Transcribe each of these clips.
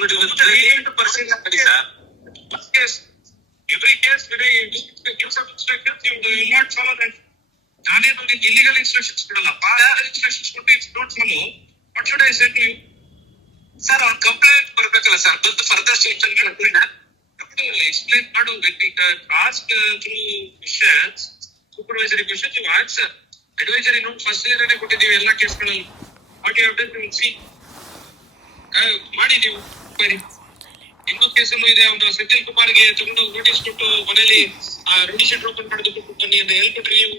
Every case today gives some instructions, you will not follow that. ನಾನೇನು ಇಲ್ಲಿಗಲ್ instructions ಕೊಡಲ್ಲಪ್ಪ, instructions ಕೊಟ್ಟು it's not follow. What should I say to you? Sir ಅವ್ರ complaint ಬರ್ಬೇಕಲ್ಲ sir, ಬಂದು further station explain ಮಾಡು. Ask through questions, supervisory questions you answer. Advisory note first year ಕೊಟ್ಟಿದ್ದೀವಿ ಎಲ್ಲ ಕೇಸ್ಗಳಲ್ಲಿ. What you have done you will see. ಮಾಡಿ ನೀವು ಬರಿ. ಇನ್ನೊಂದು ಕೇಸಲ್ಲೂ ಇದೆ, ಅವನು ಸೆಂಥಿಲ್ ಕುಮಾರ್ಗೆ ತಗೊಂಡು ನೋಟಿಸ್ ಕೊಟ್ಟು ಮನೇಲಿ ರೂಢಿ ಶೀಟ್ ಓಪನ್ ಮಾಡೋದು ಬನ್ನಿ ಅಂತ ಹೇಳ್ಕೊಟ್ರಿ ನೀವು.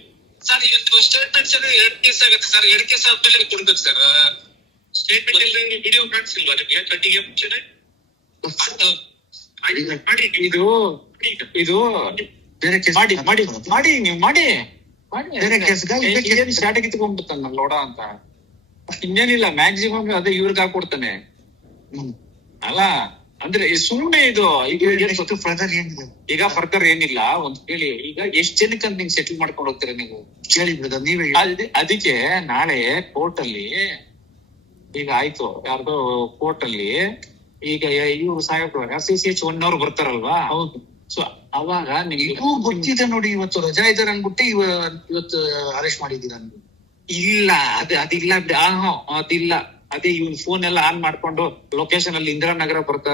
ಸರ್ ಇವತ್ತು ಸ್ಟೇಟ್ಮೆಂಟ್ಸ್ 2 ಕೇಸ್ ಆಗುತ್ತೆ ಸರ್. 2 ಕೇಸ್ ಆದ್ಮೇಲೆ ಕೊಡ್ಬೇಕು ಸರ್ ಸ್ಟೇಟ್ಮೆಂಟ್. ಎಲ್ಲ ವಿಡಿಯೋ ಕಾಣಿಸಿಲ್ವಾ ನಿಮ್ಗೆ ಕಟ್ಟಿಗೆ ಮುಂಚೆನೆ? ಇದು ಇದು ಬೇರೆ ಕೇಸ್ ಮಾಡಿ ಮಾಡಿ ಮಾಡಿ ನೀವು ಮಾಡಿ ಬೇರೆ ಕೇಸ್ಗೆ ಸ್ಟಾರ್ಟ್ ಕಿತ್ಕೊಂಡ್ಬಿಡ್ತಾನ ಲೋಡ ಅಂತ. ಇನ್ನೇನಿಲ್ಲ, ಮ್ಯಾಕ್ಸಿಮಮ್ ಅದೇ ಇವ್ರಿಗೆ ಹಾಕೊಡ್ತಾನೆ ಅಲ್ಲ. ಅಂದ್ರೆ ಸುಮ್ಮನೆ ಇದು ಈಗ ಫರ್ದರ್ ಏನಿಲ್ಲ. ಒಂದ್ ಕೇಳಿ, ಈಗ ಎಷ್ಟ್ ಜನಕ್ಕೆ ಅಂತ ನಿಂಗೆ ಸೆಟಲ್ ಮಾಡ್ಕೊಂಡು ಹೋಗ್ತೀರಾ ನೀವು? ಕೇಳಿ ಬ್ರದರ್ ನೀವೇ. ಅದಕ್ಕೆ ನಾಳೆ ಕೋರ್ಟ್ ಅಲ್ಲಿ ಈಗ ಆಯ್ತು, ಯಾರ್ದೋ ಕೋರ್ಟ್ ಅಲ್ಲಿ ಈಗ ಇವ್ರು ಸಾಹೇಬ್ರು CCH 1 ಅವ್ರು ಬರ್ತಾರಲ್ವಾ? ಹೌದು. ಸೊ ಅವಾಗ ನಿಮ್ಗೆ ಗೊತ್ತಿದೆ ನೋಡಿ, ಇವತ್ತು ರಜಾ ಇದ್ದಾರೆ ಅನ್ಬಿಟ್ಟು ಇವತ್ತು ಅರೆಸ್ಟ್ ಮಾಡಿದ್ದೀರಾ? ಇಲ್ಲ ಅದಿಲ್ಲ ಅದಿಲ್ಲ. ಅದೇ ಇವ್ನ ಫೋನ್ ಎಲ್ಲ ಆನ್ ಮಾಡ್ಕೊಂಡು ಲೊಕೇಶನ್ ಅಲ್ಲಿ ಇಂದಿರಾನಗರ ಬರ್ತಾರೆ.